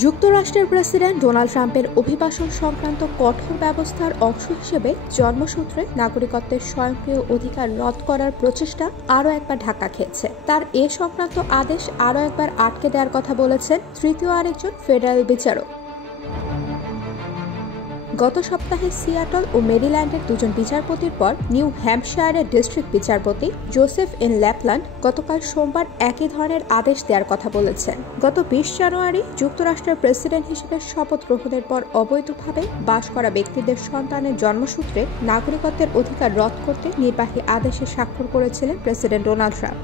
যুক্তরাষ্ট্রের president Donald ট্রাম্পের অভিবাসন সংক্রান্ত কঠোর ব্যবস্থার অংশ হিসেবে জন্মসূত্রে নাগরিকত্বের স্বয়ংক্রিয় অধিকার রদ করার প্রচেষ্টা আরও একবার ধাক্কা খেয়েছে। তার এ সংক্রান্ত আদেশ আরও একবার আটকে দেওয়ার কথা বলেছেন তৃতীয় আরেকজন ফেডারেল বিচারক। গত সপ্তাহে সিয়াটল ও মেরিল্যান্ডের দুজন বিচারপতির পর নিউ হ্যাম্পশায়ারের ডিস্ট্রিক্ট বিচারপতি জোসেফ এন ল্যাপল্যান্ড গতকাল সোমবার একই ধরনের আদেশ দেওয়ার কথা বলেছেন। গত ২০ জানুয়ারি যুক্তরাষ্ট্রের প্রেসিডেন্ট হিসেবে শপথ গ্রহণের পর অবৈধভাবে বাস করা ব্যক্তিদের সন্তানের জন্মসূত্রে নাগরিকত্বের অধিকার রদ করতে নির্বাহী আদেশে স্বাক্ষর করেছিলেন president Donald Trump.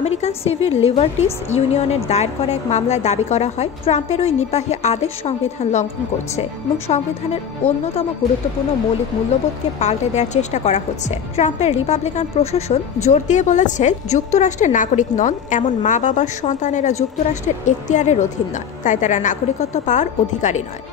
American civil liberties ইউনিয়নের দায়ের করা এক মামলায় দাবি করা হয় ট্রাম্পের ওই নির্বাহী আদেশ সংবিধান লঙ্ঘন করছে এবং সংবিধানের অন্যতম গুরুত্বপূর্ণ মৌলিক মূল্যবোধকে পাল্টে দেওয়ার চেষ্টা করা হচ্ছে। ট্রাম্পের রিপাবলিকান প্রশাসন জোর দিয়ে বলেছে যুক্তরাষ্ট্রের নাগরিক নন এমন মা বাবার সন্তানেরা যুক্তরাষ্ট্রের এখতিয়ারের অধীন নয়, তাই তারা নাগরিকত্ব পাওয়ার অধিকারী নয়।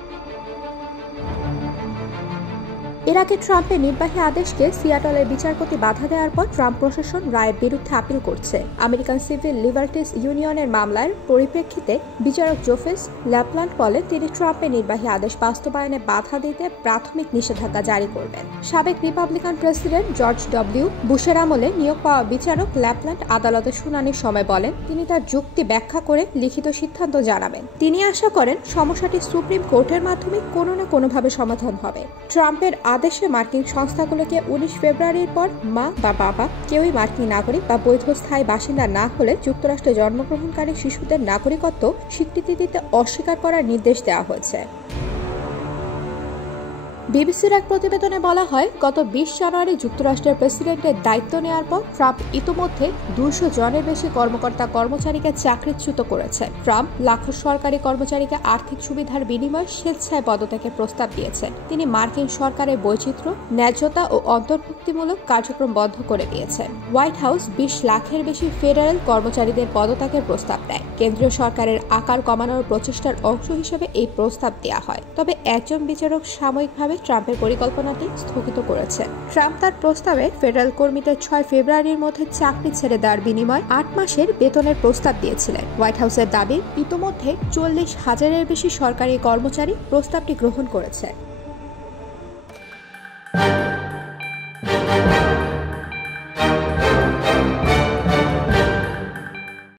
এর আগে ট্রাম্পের নির্বাহী আদেশকে সিয়াটলের বিচারপতি বাধা দেওয়ার পর ট্রাম্প প্রশাসন রায়ের বিরুদ্ধে আপিল করছে। আমেরিকান সিভিল লিবার্টিস ইউনিয়নের মামলার পরিপ্রেক্ষিতে বিচারক জোসেফ ল্যাপল্যান্ড বলেন তিনি ট্রাম্পের নির্বাহী আদেশ বাস্তবায়নে বাধা দিতে প্রাথমিক নিষেধাজ্ঞা জারি করবেন। সাবেক রিপাবলিকান প্রেসিডেন্ট জর্জ ডব্লিউ বুশের আমলে নিয়োগ পাওয়া বিচারক ল্যাপল্যান্ড আদালতে শুনানির সময় বলেন তিনি তার যুক্তি ব্যাখ্যা করে লিখিত সিদ্ধান্ত জানাবেন। তিনি আশা করেন সমস্যাটি সুপ্রিম কোর্টের মাধ্যমে কোনো না কোনোভাবে সমাধান হবে। ট্রাম্পের আদেশে মার্কিন সংস্থাগুলোকে ১৯ ফেব্রুয়ারির পর মা বা বাবা কেউই মার্কিন নাগরিক বা বৈধ স্থায়ী বাসিন্দা না হলে যুক্তরাষ্ট্রে জন্মগ্রহণকারী শিশুদের নাগরিকত্ব স্বীকৃতি দিতে অস্বীকার করার নির্দেশ দেওয়া হয়েছে। বিবিসির এক প্রতিবেদনে বলা হয় গত ২০ জানুয়ারি যুক্তরাষ্ট্রের প্রেসিডেন্টের দায়িত্ব নেওয়ার পর ট্রাম্প ইতোমধ্যে ২০০ জনের বেশি কর্মকর্তা কর্মচারীকে চাকরিচ্যুত করেছেন। ট্রাম্প লাখো সরকারি কর্মচারীকে আর্থিক সুবিধার বিনিময়ে স্বেচ্ছায় পদত্যাগের প্রস্তাব দিয়েছেন। তিনি মার্কিন সরকারের বৈচিত্র্য, ন্যায্যতা ও অন্তর্ভুক্তিমূলক কার্যক্রম বন্ধ করে দিয়েছেন। হোয়াইট হাউস ২০ লাখের বেশি ফেডারেল কর্মচারীদের পদত্যাগের প্রস্তাব দেয়। কেন্দ্রীয় সরকারের আকার কমানোর প্রচেষ্টার অংশ হিসেবে এই প্রস্তাব দেওয়া হয়, তবে একজন বিচারক সাময়িকভাবে ট্রাম্পের পরিকল্পনাটি স্থগিত করেছেন। ট্রাম্প তার প্রস্তাবে ফেডারেল কর্মীদের ৬ ফেব্রুয়ারির মধ্যে চাকরি ছেড়ে দেওয়ার বিনিময়ে ৮ মাসের বেতনের প্রস্তাব দিয়েছিলেন। হোয়াইট হাউসের দাবি ইতোমধ্যে ৪০,০০০-এর বেশি সরকারি কর্মচারী প্রস্তাবটি গ্রহণ করেছে।